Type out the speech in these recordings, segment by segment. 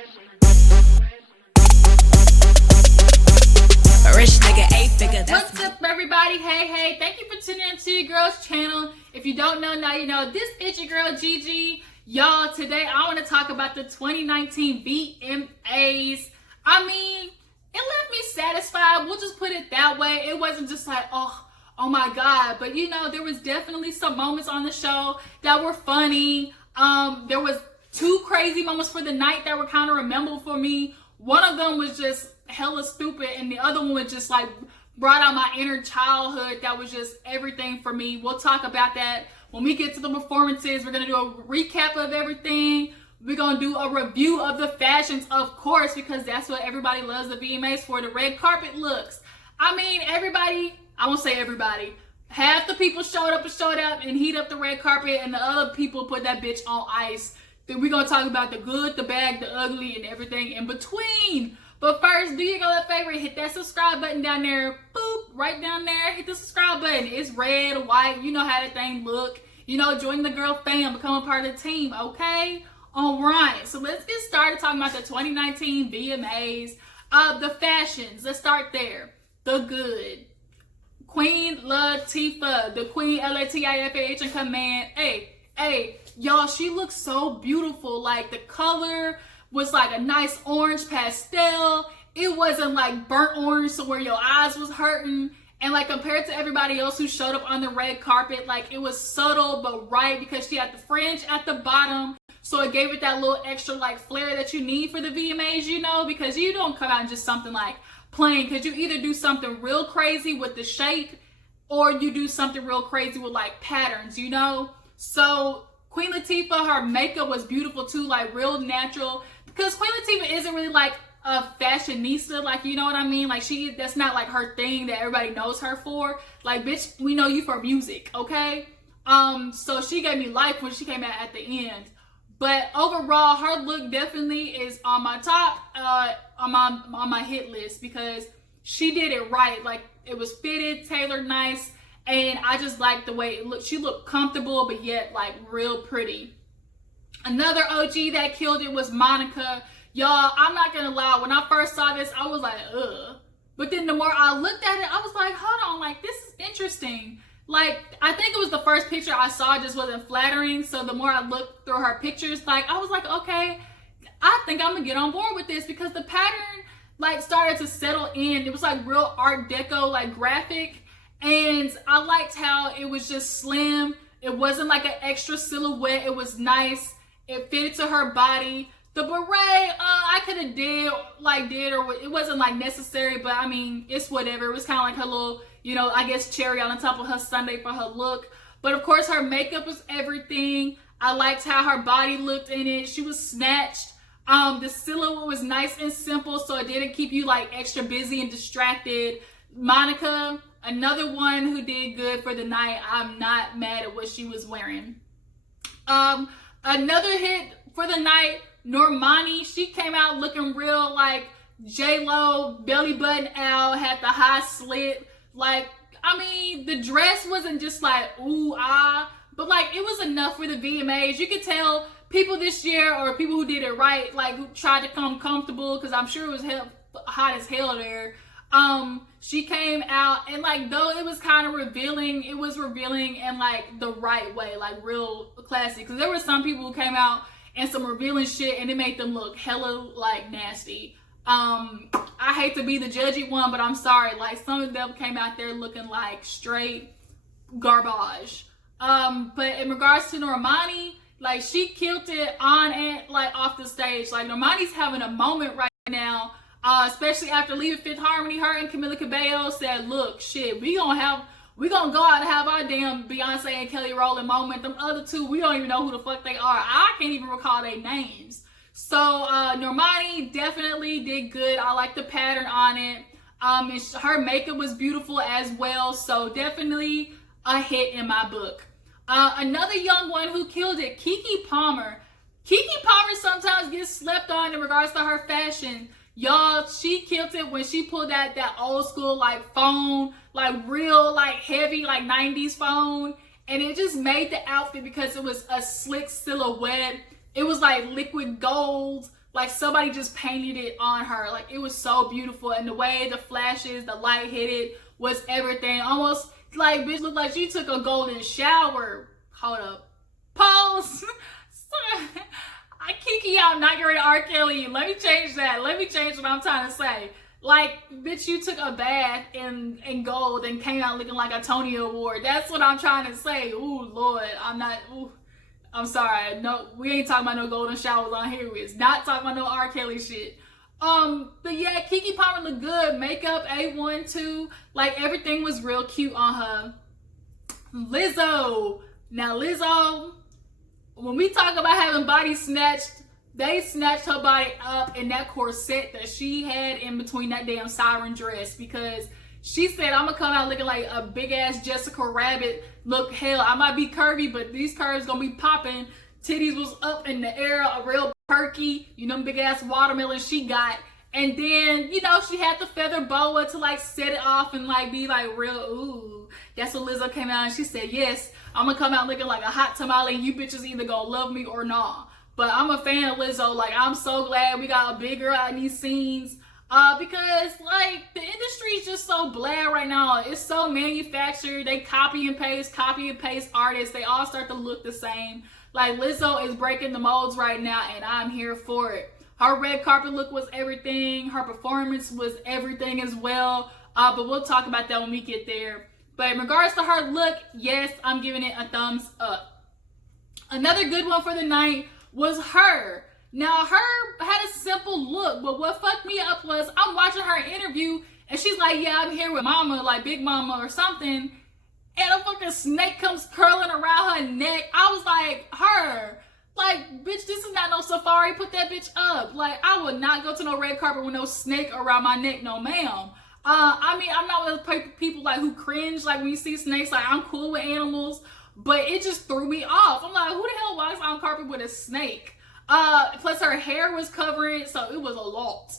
What's up, everybody? Hey, thank you for tuning into your girl's channel. If you don't know, now you know. This is your girl Gigi. Y'all, today I want to talk about the 2019 VMA'S. I mean, it left me satisfied. We'll just put it that way. It wasn't just like, oh my god, but you know, there was definitely some moments on the show that were funny. There was two crazy moments for the night that were kind of memorable for me. One of them was just hella stupid, and the other one was just like brought out my inner childhood. That was just everything for me. We'll talk about that when we get to the performances. We're gonna do a recap of everything. We're gonna do a review of the fashions, of course, because that's what everybody loves the VMAs for, the red carpet looks. I mean, everybody, I won't say everybody, half the people showed up and heat up the red carpet, and the other people put that bitch on ice. Then we're gonna talk about the good, the bad, the ugly, and everything in between. But first, do your girl a favor, hit that subscribe button down there, boop, right down there, hit the subscribe button. It's red, white, you know how that thing look. You know, join the girl fam, become a part of the team, okay? All right, so let's get started talking about the 2019 VMAs. The fashions, let's start there. The good. Queen Latifah, the Queen Latifah in command. Hey, y'all, she looks so beautiful. Like, the color was like a nice orange pastel. It wasn't like burnt orange so where your eyes was hurting. And like compared to everybody else who showed up on the red carpet, like it was subtle but right because she had the fringe at the bottom. So it gave it that little extra like flair that you need for the VMAs, you know, because you don't come out in just something like plain, because you either do something real crazy with the shape or you do something real crazy with like patterns, you know. So Queen Latifah, her makeup was beautiful too, like real natural, because Queen Latifah isn't really like a fashionista, like, you know what I mean? Like, that's not like her thing that everybody knows her for. Like, bitch, we know you for music, okay? So she gave me life when she came out at the end. But overall, her look definitely is on my top, on my hit list, because she did it right. Like, it was fitted, tailored, nice, and I just liked the way it looked. She looked comfortable, but yet like real pretty. Another OG that killed it was Monica. Y'all, I'm not gonna lie, when I first saw this, I was like, ugh. But then the more I looked at it, I was like, hold on, like, this is interesting. Like, I think it was the first picture I saw just wasn't flattering. So the more I looked through her pictures, like, I was like, okay, I think I'm gonna get on board with this, because the pattern like started to settle in. It was like real Art Deco, like graphic. And I liked how it was just slim. It wasn't like an extra silhouette. It was nice. It fitted to her body. The beret, I could have did, or it wasn't like necessary, but I mean, it's whatever. It was kind of like her little, you know, I guess cherry on the top of her sundae for her look. But of course, her makeup was everything. I liked how her body looked in it. She was snatched. The silhouette was nice and simple, so it didn't keep you like extra busy and distracted. Monica, another one who did good for the night. I'm not mad at what she was wearing. Another hit for the night, Normani. She came out looking real like J-Lo, belly button out, had the high slit. Like, I mean, the dress wasn't just like, ooh, ah, but like it was enough for the VMAs. You could tell people this year, or people who did it right, like who tried to come comfortable, because I'm sure it was hot as hell there. She came out, and like, though it was kind of revealing, it was revealing in like the right way, like real classy. Because there were some people who came out and some revealing shit, and it made them look hella like nasty. I hate to be the judgy one, but I'm sorry. Like, some of them came out there looking like straight garbage. But in regards to Normani, like, she killed it on and like off the stage. Like, Normani's having a moment right now, especially after leaving Fifth Harmony. Her and Camila Cabello said, look, shit, we gonna go out and have our damn Beyonce and Kelly Rowland moment. Them other two, we don't even know who the fuck they are. I can't even recall their names. So Normani definitely did good. I like the pattern on it. And her makeup was beautiful as well. So definitely a hit in my book. Another young one who killed it, Keke Palmer. Keke Palmer sometimes gets slept on in regards to her fashion. Y'all, she killed it when she pulled out that old school like phone, like real like heavy like 90s phone, and it just made the outfit because it was a slick silhouette. It was like liquid gold, like somebody just painted it on her. Like it was so beautiful, and the way the flashes, the light hit it was everything. Almost like bitch looked like she took a golden shower. Hold up, pause. I Kiki out, not getting R. Kelly. Let me change that. Let me change what I'm trying to say. Like, bitch, you took a bath in gold and came out looking like a Tony Award. That's what I'm trying to say. Ooh, Lord, I'm sorry. No, we ain't talking about no golden showers on here. It's not talking about no R. Kelly shit. But yeah, Keke Palmer looked good. Makeup A1 too. Like everything was real cute on her. Lizzo. Now Lizzo, when we talk about having body snatched, they snatched her body up in that corset that she had in between that damn siren dress, because she said, I'm gonna come out looking like a big ass Jessica Rabbit. Look, hell, I might be curvy, but these curves gonna be popping. Titties was up in the air, a real perky, you know, big ass watermelon she got. And then, you know, she had the feather boa to like set it off and like be like real, ooh. That's what Lizzo came out and she said, yes, I'm gonna come out looking like a hot tamale and you bitches either gonna love me or not. But I'm a fan of Lizzo. Like, I'm so glad we got a big girl out in these scenes. Because, like, the industry is just so bland right now. It's so manufactured. They copy and paste artists. They all start to look the same. Like, Lizzo is breaking the molds right now, and I'm here for it. Her red carpet look was everything. Her performance was everything as well. But we'll talk about that when we get there. But in regards to her look, yes, I'm giving it a thumbs up. Another good one for the night was her. Now, her had a simple look, but what fucked me up was I'm watching her interview and she's like, yeah, I'm here with mama, like Big Mama or something, and a fucking snake comes curling around her neck. I was like, her, like, bitch, this is not no safari, put that bitch up. Like, I would not go to no red carpet with no snake around my neck, no ma'am. I mean, I'm not one of those people like who cringe like when you see snakes. Like, I'm cool with animals, but it just threw me off. I'm like, who the hell walks on carpet with a snake? Plus her hair was covering, so it was a lot.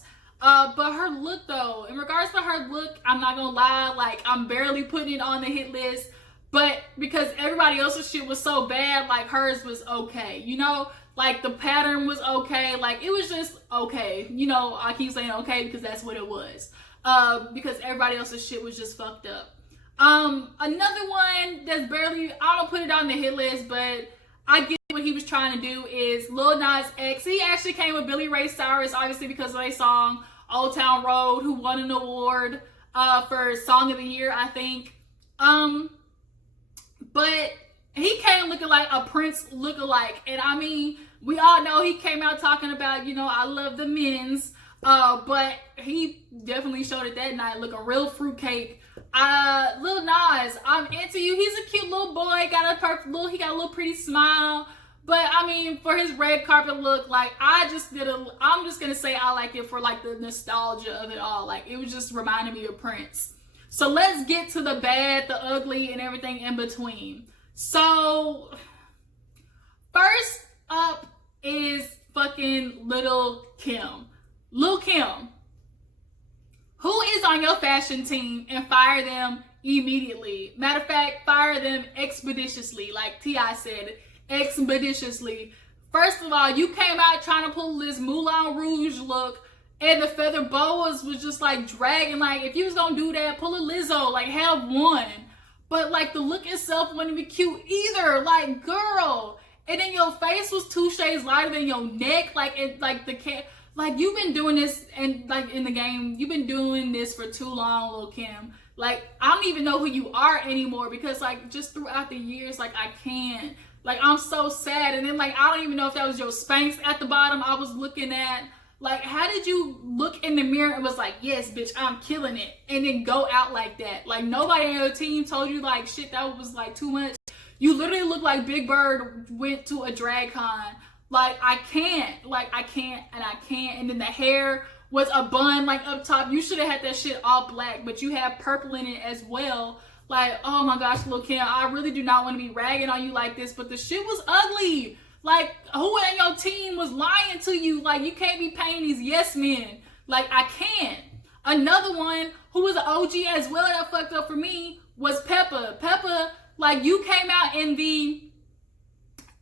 But her look though, in regards to her look, I'm not gonna lie, like I'm barely putting it on the hit list, but because everybody else's shit was so bad, like hers was okay, you know? Like the pattern was okay, like it was just okay. You know, I keep saying okay because that's what it was. Because everybody else's shit was just fucked up. Another one that's barely, I don't put it on the hit list, but I get what he was trying to do is Lil Nas X. He actually came with Billy Ray Cyrus, obviously because of their song Old Town Road, who won an award for Song of the Year, I think. But he came looking like a Prince lookalike. And I mean, we all know he came out talking about, you know, I love the men's. But he definitely showed it that night looking real fruitcake. Lil Nas, I'm into you. He's a cute little boy, he got a little pretty smile. But I mean, for his red carpet look, like I'm just gonna say I like it for like the nostalgia of it all. Like it was just reminding me of Prince. So let's get to the bad, the ugly, and everything in between. So first up is fucking Lil' Kim. Lil' Kim, who is on your fashion team, and fire them immediately. Matter of fact, fire them expeditiously, like T.I. said, expeditiously. First of all, you came out trying to pull this Moulin Rouge look, and the feather boas was just like dragging. Like, if you was gonna do that, pull a Lizzo, like have one. But like the look itself wouldn't be cute either. Like, girl. And then your face was 2 shades lighter than your neck. Like, it, like the cat. Like, you've been doing this, and like in the game, you've been doing this for too long, Lil' Kim. Like, I don't even know who you are anymore, because like just throughout the years, like I can't. Like, I'm so sad. And then like, I don't even know if that was your Spanx at the bottom I was looking at. Like, how did you look in the mirror and was like, yes, bitch, I'm killing it, and then go out like that? Like, nobody on your team told you like shit that was like too much. You literally look like Big Bird went to a drag con. Like, I can't. And then the hair was a bun, like, up top. You should have had that shit all black, but you have purple in it as well. Like, oh my gosh, Lil' Kim, I really do not want to be ragging on you like this, but the shit was ugly. Like, who on your team was lying to you? Like, you can't be paying these yes men. Like, I can't. Another one who was an OG as well that fucked up for me was Peppa. Peppa, like, you came out in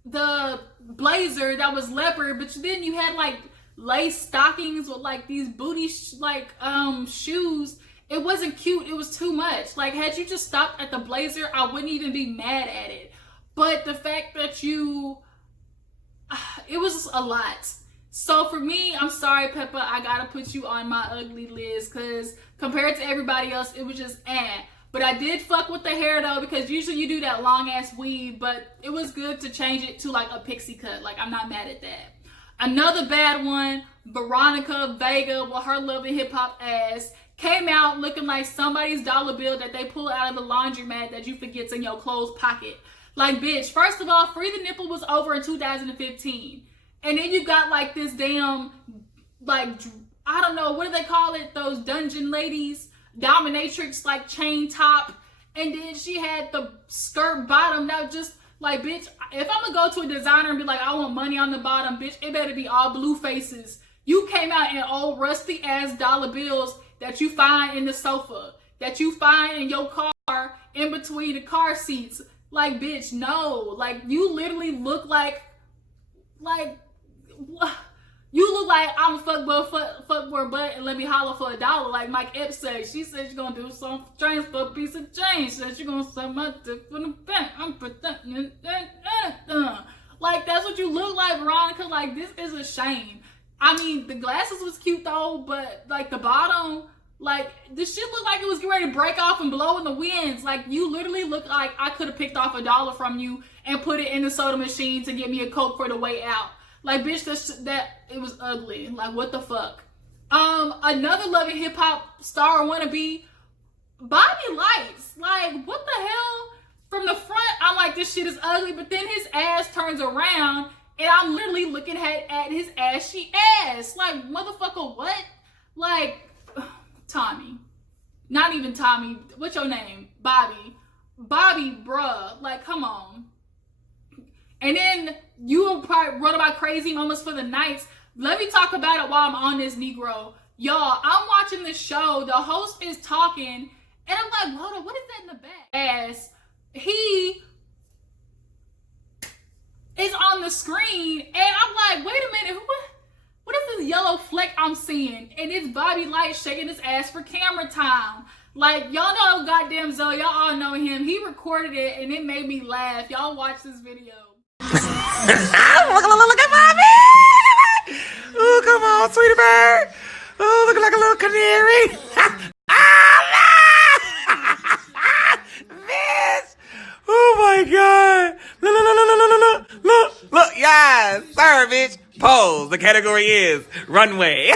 the blazer that was leopard, but then you had like lace stockings with like these booty shoes. It wasn't cute. It was too much. Like, had you just stopped at the blazer, I wouldn't even be mad at it. But the fact that it was a lot. So for me, I'm sorry, Peppa, I gotta put you on my ugly list, because compared to everybody else, it was just But I did fuck with the hair though, because usually you do that long ass weave, but it was good to change it to like a pixie cut. Like, I'm not mad at that. Another bad one, Veronica Vega with her Love and Hip Hop ass came out looking like somebody's dollar bill that they pull out of the laundromat that you forget's in your clothes pocket. Like, bitch, first of all, Free the Nipple was over in 2015. And then you got like this damn, like, I don't know, what do they call it? Those dungeon ladies, dominatrix, like chain top. And then she had the skirt bottom. Now just like, bitch, if I'm gonna go to a designer and be like, I want money on the bottom, bitch, it better be all blue faces. You came out in old rusty ass dollar bills that you find in the sofa, that you find in your car in between the car seats. Like, bitch, no. Like, you literally look like you look like I'm a fuckboy butt and let me holler for $1. Like Mike Epps said. She said she's gonna do some change for a piece of change. Said she's gonna sell my dick for the bank. I'm protecting like, that's what you look like, Veronica. Like, this is a shame. I mean, the glasses was cute though, but like the bottom, like, this shit looked like it was getting ready to break off and blow in the winds. Like, you literally look like I could have picked off $1 from you and put it in the soda machine to get me a Coke for the way out. Like, bitch, that it was ugly. Like, what the fuck? Another Love and Hip Hop star wannabe, Bobby Lights. Like, what the hell? From the front, I'm like, this shit is ugly, but then his ass turns around and I'm literally looking at his ashy ass. Like, motherfucker, what? Like, Tommy. Not even Tommy. What's your name? Bobby. Bobby, bruh. Like, come on. And then you will probably run about crazy moments for the nights. Let me talk about it while I'm on this Negro. Y'all, I'm watching this show. The host is talking. And I'm like, hold on, what is that in the back? As he is on the screen. And I'm like, wait a minute. What is this yellow fleck I'm seeing? And it's Bobby Light shaking his ass for camera time. Like, y'all know goddamn Zoe. Y'all all know him. He recorded it and it made me laugh. Y'all watch this video. Look at Bobby! Oh, come on, sweetie bird. Oh, looking like a little canary. Miss! Oh my God! Look, yes, sir, bitch. Pose. The category is runway.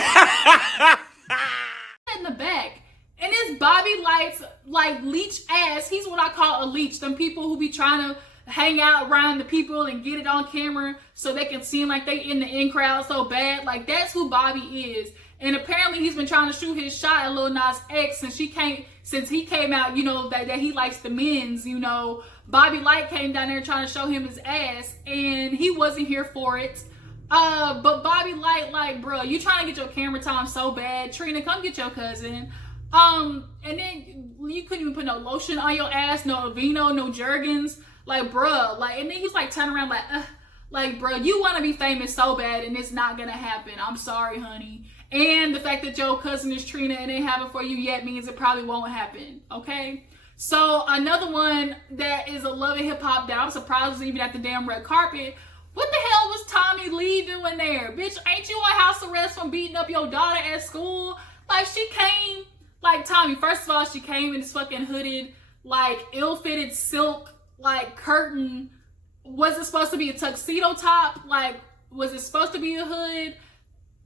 In the back. And it's Bobby Light's, like, leech ass. He's what I call a leech. Them people who be trying to hang out around the people and get it on camera so they can seem like they in the in crowd so bad. Like, that's who Bobby is. And apparently he's been trying to shoot his shot at Lil Nas X since he came out, you know, that he likes the men's, you know. Bobby Light came down there trying to show him his ass and he wasn't here for it. But Bobby Light, like, bro, you trying to get your camera time so bad. Trina, come get your cousin. And then you couldn't even put no lotion on your ass, no Aveeno, no Jergens. Like, bruh, like, and then he's like turning around like, bro, you want to be famous so bad and it's not gonna happen. I'm sorry, honey. And the fact that your cousin is Trina and it haven't for you yet means it probably won't happen, okay? So another one that is a Love and Hip Hop that I'm surprised was even at the damn red carpet. What the hell was Tommy Lee doing there? Bitch, ain't you on house arrest from beating up your daughter at school? Like, she came, like, Tommy, first of all, she came in this fucking hooded, like, ill-fitted silk, like, curtain. Was it supposed to be a tuxedo top? Like, was it supposed to be a hood?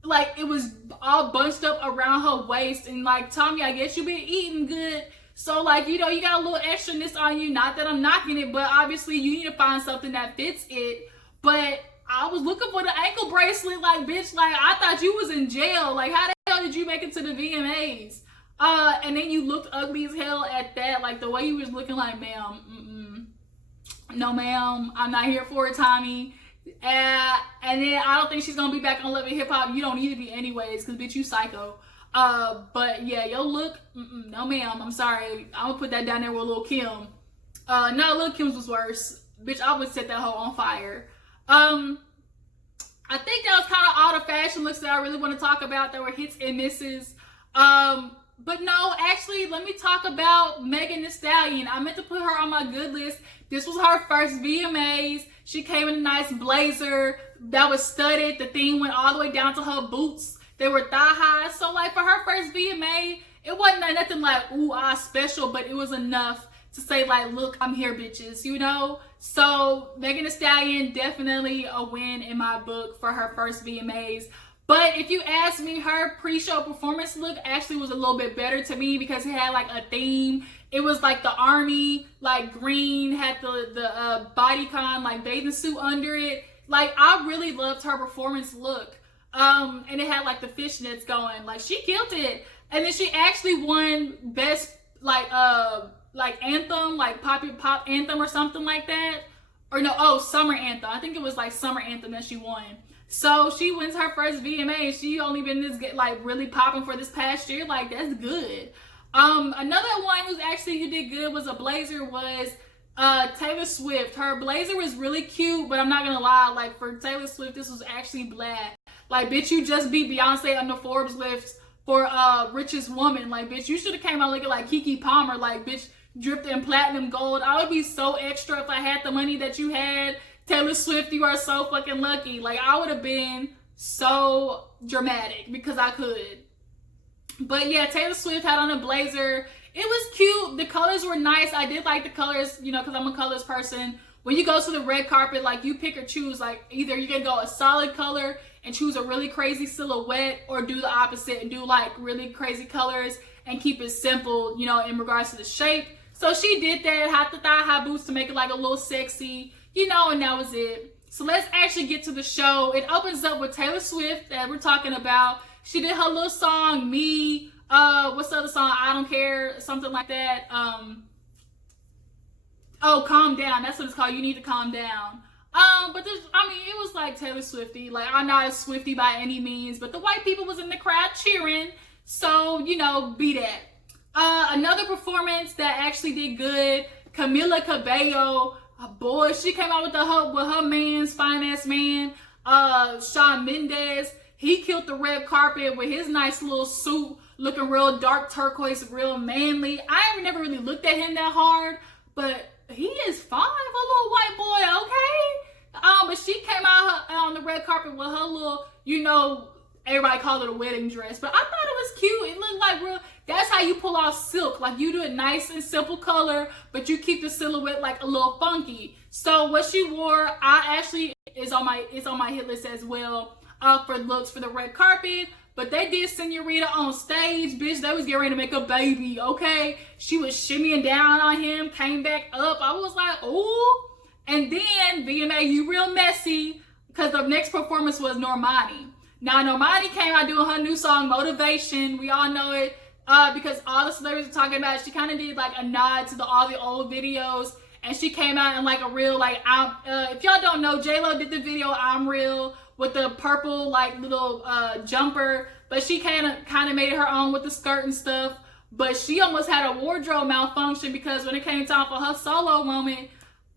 Like, it was all bunched up around her waist. And, like, Tommy, I guess you been eating good. So, like, you know, you got a little extraness on you. Not that I'm knocking it, but obviously you need to find something that fits it. But I was looking for the ankle bracelet. Like, bitch, like, I thought you was in jail. Like, how the hell did you make it to the VMA'S? And then you looked ugly as hell at that. Like, the way you was looking, like, ma'am, no, ma'am, I'm not here for it, Tommy. And then I don't think she's gonna be back on Love and Hip Hop. You don't need to be anyways, because bitch, you psycho. But yeah, your look, no, ma'am, I'm sorry. I'm gonna put that down there with Lil Kim. No, Lil Kim's was worse. Bitch, I would set that hoe on fire. I think that was kind of all the fashion looks that I really want to talk about that were hits and misses. But no, actually, let me talk about Megan Thee Stallion. I meant to put her on my good list. This was her first VMAs. She came in a nice blazer that was studded. The thing went all the way down to her boots. They were thigh high. So like for her first VMA, it wasn't nothing like ooh ah special, but it was enough to say like, look, I'm here, bitches, you know? So Megan Thee Stallion, definitely a win in my book for her first VMAs. But if you ask me, her pre-show performance look actually was a little bit better to me because it had like a theme. It was like the army, like green, had the bodycon, like bathing suit under it. Like I really loved her performance look. And it had like the fishnets going. Like she killed it. And then she actually won best like anthem, like pop anthem or something like that. Or no, summer anthem. I think it was like summer anthem that she won. So she wins her first VMA. She only been this like really popping for this past year. Like that's good. Another one who did good was a blazer was Taylor Swift. Her blazer was really cute, but I'm not gonna lie, like for Taylor Swift, this was actually black. Like bitch, you just beat Beyonce on the Forbes list for richest woman. Like bitch, you should have came out looking like Keke Palmer. Like bitch, dripped in platinum gold. I would be so extra if I had the money that you had. Taylor Swift, you are so fucking lucky. Like I would have been so dramatic because I could. But yeah, Taylor Swift had on a blazer. It was cute. The colors were nice. I did like the colors, you know, because I'm a colors person. When you go to the red carpet, like you pick or choose. Like either you can go a solid color and choose a really crazy silhouette, or do the opposite and do like really crazy colors and keep it simple, you know, in regards to the shape. So she did that, had the thigh high boots to make it like a little sexy, you know, and that was it. So let's actually get to the show. It opens up with Taylor Swift that we're talking about. She did her little song, Me, what's the other song? I Don't Care, something like that. Calm Down. That's what it's called. You Need to Calm Down. But it was like Taylor Swifty. Like, I'm not a Swifty by any means, but the white people was in the crowd cheering. So, you know, be that. Another performance that actually did good, Camila Cabello. Boy, she came out with her man's fine-ass man, Shawn Mendes. He killed the red carpet with his nice little suit, looking real dark turquoise, real manly. I ain't never really looked at him that hard, but he is fine for a little white boy, okay? But she came out on the red carpet with her little, you know, everybody called it a wedding dress, but I thought it was cute. It looked like real. That's how you pull off silk. Like you do it nice and simple color, but you keep the silhouette like a little funky. So what she wore, it's on my hit list as well. For looks for the red carpet, but they did Senorita on stage, bitch. They was getting ready to make a baby, okay? She was shimmying down on him, came back up. I was like, ooh. And then VMA, you real messy, because the next performance was Normani. Now Normani came out doing her new song, Motivation. We all know it because all the celebrities are talking about it. She kind of did like a nod to all the old videos, and she came out in like a real like, if y'all don't know, J-Lo did the video I'm Real with the purple like little jumper, but she kind of made it her own with the skirt and stuff. But she almost had a wardrobe malfunction because when it came time for her solo moment,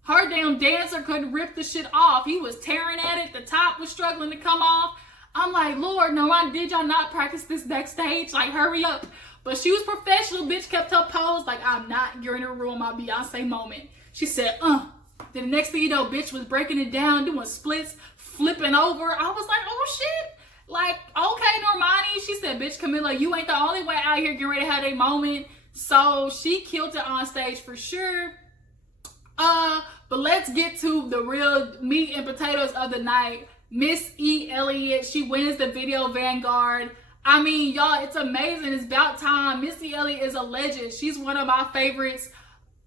her damn dancer couldn't rip the shit off. He was tearing at it. The top was struggling to come off. I'm like, Lord, no, did y'all not practice this backstage? Like, hurry up. But she was professional. Bitch kept her pose. Like, I'm not getting to ruin my Beyonce moment. She said, Then the next thing you know, bitch was breaking it down, doing splits, flipping over. I was like, oh shit. Like, okay, Normani. She said, bitch, Camila, you ain't the only one out here getting ready to have a moment. So she killed it on stage for sure. But let's get to the real meat and potatoes of the night. Miss E. Elliott, she wins the Video Vanguard. I mean, y'all, it's amazing. It's about time. Missy Elliott is a legend. She's one of my favorites.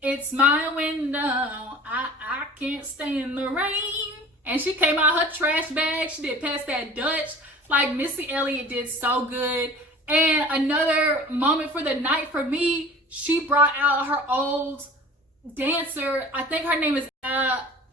It's my window. I can't stay in the rain. And she came out her trash bag. She did Pass That Dutch. Like, Missy Elliott did so good. And another moment for the night for me, she brought out her old dancer. I think her name is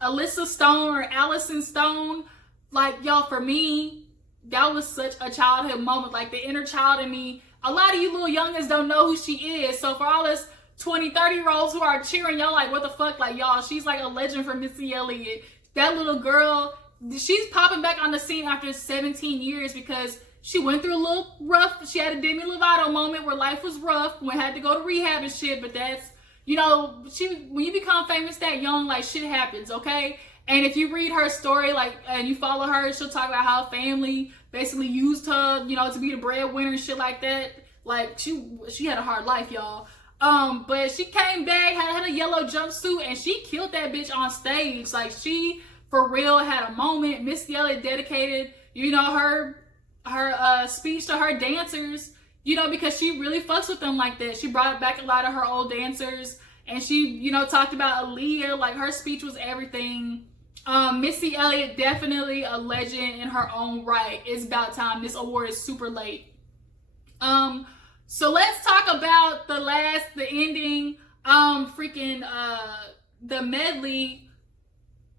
Alyssa Stone or Allison Stone. Like, y'all, for me, that was such a childhood moment. Like, the inner child in me. A lot of you little youngins don't know who she is. So for all us 20, 30-year-olds who are cheering, y'all like, what the fuck? Like, y'all, she's like a legend for Missy Elliott. That little girl she's popping back on the scene after 17 years because she went through a little rough. She had a Demi Lovato moment where life was rough, when had to go to rehab and shit. But that's, you know, when you become famous that young, like, shit happens, okay? And if you read her story, like, and you follow her, she'll talk about how family basically used her, you know, to be the breadwinner and shit like that. Like, she had a hard life, y'all. But she came back, had a yellow jumpsuit, and she killed that bitch on stage. Like, she, for real, had a moment. Missy Elliott dedicated, you know, her speech to her dancers, you know, because she really fucks with them like that. She brought back a lot of her old dancers, and she, you know, talked about Aaliyah. Like, her speech was everything. Missy Elliott, definitely a legend in her own right. It's about time. This award is super late. So let's talk about the ending, the medley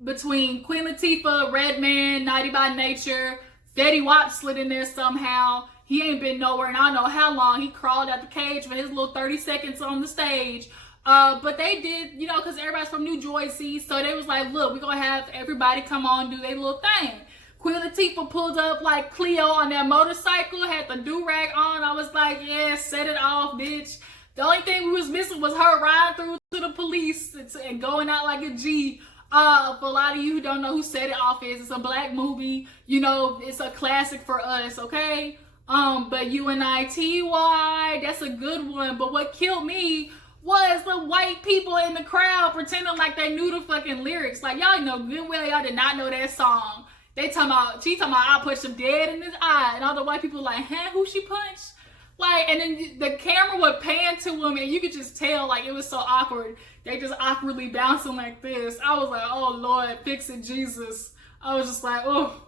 between Queen Latifah, Redman, Naughty by Nature. Fetty Wap slid in there somehow. He ain't been nowhere and I don't know how long. He crawled out the cage for his little 30 seconds on the stage. But they did, you know, because everybody's from New Jersey, so they was like, look, we're going to have everybody come on and do their little thing. Queen Latifah pulled up like Cleo on that motorcycle, had the do-rag on. I was like, yeah, set it off, bitch. The only thing we was missing was her riding through to the police and going out like a G. For a lot of you who don't know who Set It Off is, it's a black movie. You know, it's a classic for us, okay? But UNITY, that's a good one. But what killed me was the white people in the crowd pretending like they knew the fucking lyrics. Like, y'all know good well y'all did not know that song. She talking about, I punched him dead in his eye. And all the white people like, huh, who she punched? Like, and then the camera would pan to him and you could just tell, like, it was so awkward. They just awkwardly bouncing like this. I was like, oh Lord, fix it, Jesus. I was just like, oh.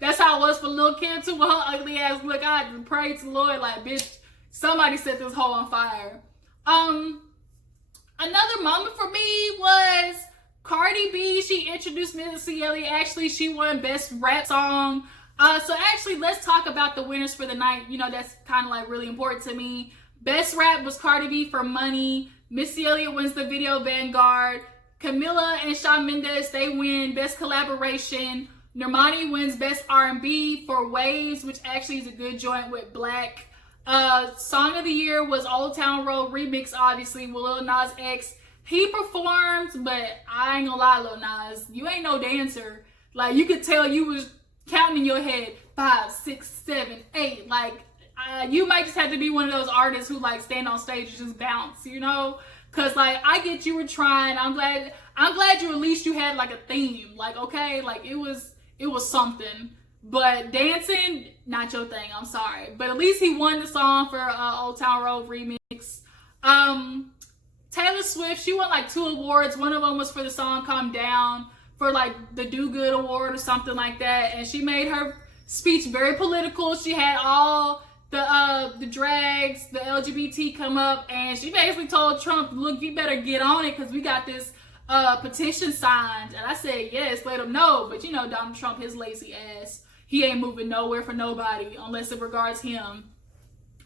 That's how it was for Lil' Kim too, with her ugly ass look. I had to pray to the Lord, like, bitch, somebody set this hole on fire. Another moment for me was Cardi B. She introduced Missy Elliott. Actually, she won Best Rap Song. So actually, let's talk about the winners for the night. You know, that's kind of like really important to me. Best Rap was Cardi B for Money. Missy Elliott wins the Video Vanguard. Camila and Shawn Mendes, they win Best Collaboration. Normani wins Best R&B for Waves, which actually is a good joint with Black. Song of the Year was Old Town Road Remix, obviously, with Lil Nas X. He performed, but I ain't gonna lie, Lil Nas, you ain't no dancer. Like, you could tell you was counting in your head 5, 6, 7, 8. Like, you might just have to be one of those artists who like stand on stage and just bounce, you know? Cause like, I get you were trying. I'm glad you at least you had like a theme. Like, okay, like it was something. But dancing, not your thing. I'm sorry, but at least he won the song for Old Town Road Remix. Taylor Swift, she won like 2 awards. One of them was for the song Calm Down, for like the Do Good Award or something like that. And she made her speech very political. She had all the drags, the LGBT come up, and she basically told Trump, look, you better get on it because we got this petition signed. And I said, yes, let him know. But you know, Donald Trump, his lazy ass, he ain't moving nowhere for nobody unless it regards him.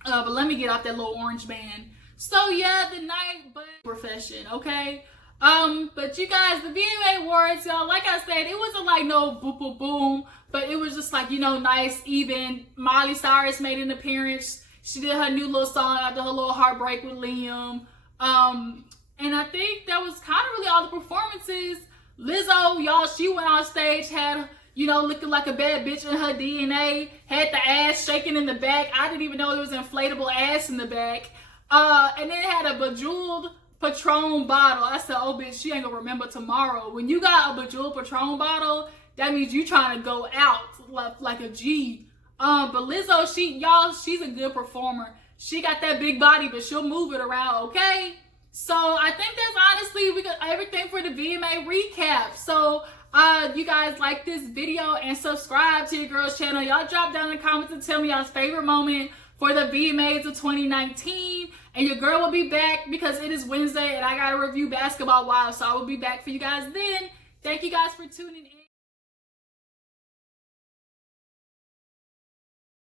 But let me get off that little orange man. So yeah, the night, but profession, okay? But you guys, the VMA Awards, y'all, like I said, it wasn't like no boom, boom, boom, but it was just like, you know, nice, even. Miley Cyrus made an appearance. She did her new little song after her little heartbreak with Liam. And I think that was kind of really all the performances. Lizzo, y'all, she went on stage, had, you know, looking like a bad bitch in her DNA, had the ass shaking in the back. I didn't even know there was inflatable ass in the back. And then it had a bejeweled Patron bottle. I said, oh bitch, she ain't gonna remember tomorrow. When you got a bejeweled Patron bottle, that means you trying to go out like a G. But Lizzo, she's a good performer. She got that big body, but she'll move it around, okay? So I think that's honestly, we got everything for the VMA recap. So you guys like this video and subscribe to your girl's channel. Y'all drop down in the comments and tell me y'all's favorite moment for the VMAs of 2019. And your girl will be back because it is Wednesday and I gotta review Basketball Wives. So I will be back for you guys then. Thank you guys for tuning in.